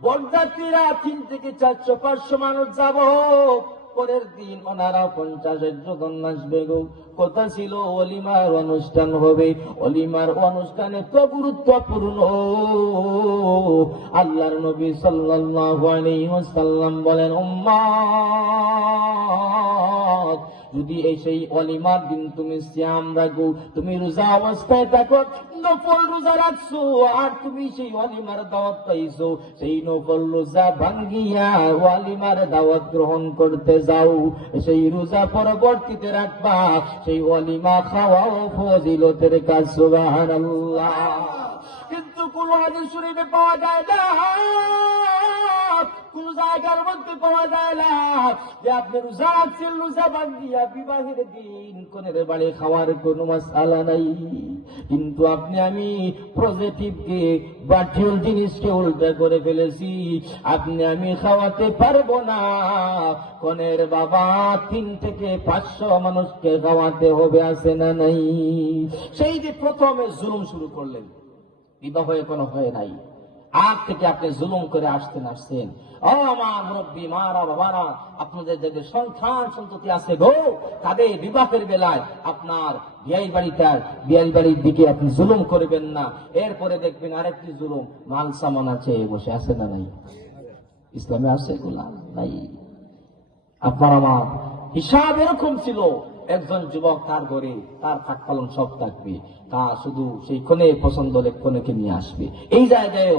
বরযাত্রীরা 3 থেকে 400-500 মানুষ যাব, পরের দিন ওনারা 50-100 জন আসবে গো। কথা ছিল ওলিমার অনুষ্ঠান হবে, ওলিমার অনুষ্ঠানে তো গুরুত্বপূর্ণ। আল্লাহর নবী সাল্লাল্লাহু আলাইহি ওয়াসাল্লাম বলেন, উম্মত যদি এই সেই ওলিমার দিন তুমি সিয়াম রাখো, তুমি রোজা অবস্থায় থাকো, নফল রোজা রাখছো, আর তুমি সেই ওলিমার দাওয়াত পাইছো, সেই নফল রোজা ভাঙ্গিয়া ওলিমার দাওয়াত গ্রহণ করতে যাও, সেই রোজা পরবর্তীতে রাখবা, সেই ওলিমা খাওয়াও ফজিলতের কাজ। সুবহানাল্লাহ। কিন্তু কোন হাদিস শরীফে পাওয়া যায় না, কোন জায়গার মধ্যে পাওয়া যায় না যে আপনি রোজা রাখছেন, রোজা ভাঙ্গিয়া বিবাহের দিন কোনের বাড়ি খাওয়ার কোনো মাসালা নাই। কিন্তু আপনি আমি পজিটিভকে বাঠিল জিনিসকে উল্টা করে ফেলেছি। আপনি আমি খাওয়াতে পারবো না, কোনের বাবা 3 থেকে 500 মানুষকে খাওয়াতে হবে, আছে না নাই? সেই যে প্রথমে জুলুম শুরু করলেন, বিবাহ এখনো হয় নাই, আগ থেকে আপনি জুলুম করে আসছেন। ও আমার মুরব্বী মারা বাবারা, আপনাদের যাদের সন্তান সন্ততি আছে গো, তাদের বিবাহের বেলায় আপনার বিয়াই বাড়ির দিকে আপনি জুলুম করবেন না। এরপরে দেখবেন আরেকটি জুলুম, মাল সামান আছে বসে, আছে না নাই? ইসলামে আছে এগুলা? নাই। আপনার আমার হিসাব এরকম ছিল, একজন যুবক তার ঘরে তার খাট পালন সব থাকবে, তা শুধু সেই কোণে পছন্দ হলে কোণেকে নিয়ে আসবে। এই জায়গায়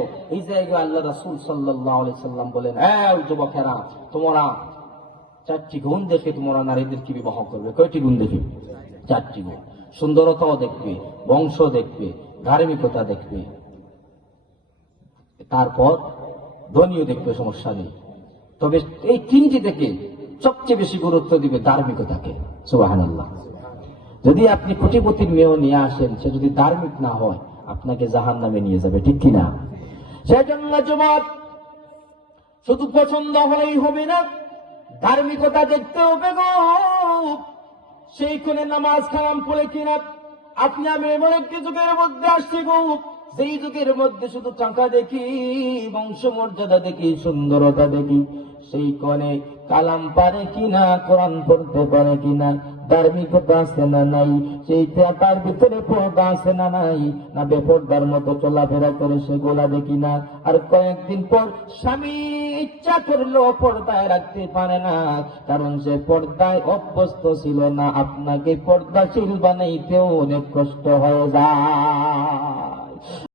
আল্লাহ রাসূল সাল্লাল্লাহু আলাইহি সাল্লাম বলেন, যুবকেরা, তোমরা 4টি গুণ দেখে তোমরা নারীদেরকে বিবাহ করবে। কয়টি গুণ দেখে? 4টি গুণ। সুন্দরতাও দেখবে, বংশ দেখবে, ধার্মিকতা দেখবে, তারপর ধনীও দেখবে, সমস্যা নেই। তবে এই 3টি থেকে সবচেয়ে বেশি গুরুত্ব দিবে ধার্মিকতাকে। সুবহানাল্লাহ। যদি আপনি কোটিপতির মেয়েও নিয়ে আসেন, সে যদি ধার্মিক না হয় আপনাকে জাহান্নামে নিয়ে যাবে, ঠিক কিনা? সেজন্য যুবক, শুধু পছন্দ হলেই হবে না, ধার্মিকতা দেখতে হবে গো। সেই কোণে নামাজ কালাম পড়ে কিনা। আপনি আমি এমন একটি যুগের মধ্যে আসছি গো, যেই যুগের মধ্যে শুধু টাকা দেখি, বংশমর্যাদা দেখি, সুন্দরতা দেখি। সেই কোণে কালাম পারে কিনা, কোরআন পড়তে পারে কিনা, ধার্মিকতা আছে না নাই, সেই তার ভিতরে পর্দা আছে না নাই, না বেপর্দার মতো চলাফেরা করে, সেগুলা দেখি না। আর কয়েকদিন পর স্বামী ইচ্ছা করলেও পর্দায় রাখতে পারে না, কারণ সে পর্দায় অভ্যস্ত ছিল না। আপনাকে পর্দাশীল বানাইতেও অনেক কষ্ট হয়ে যায়।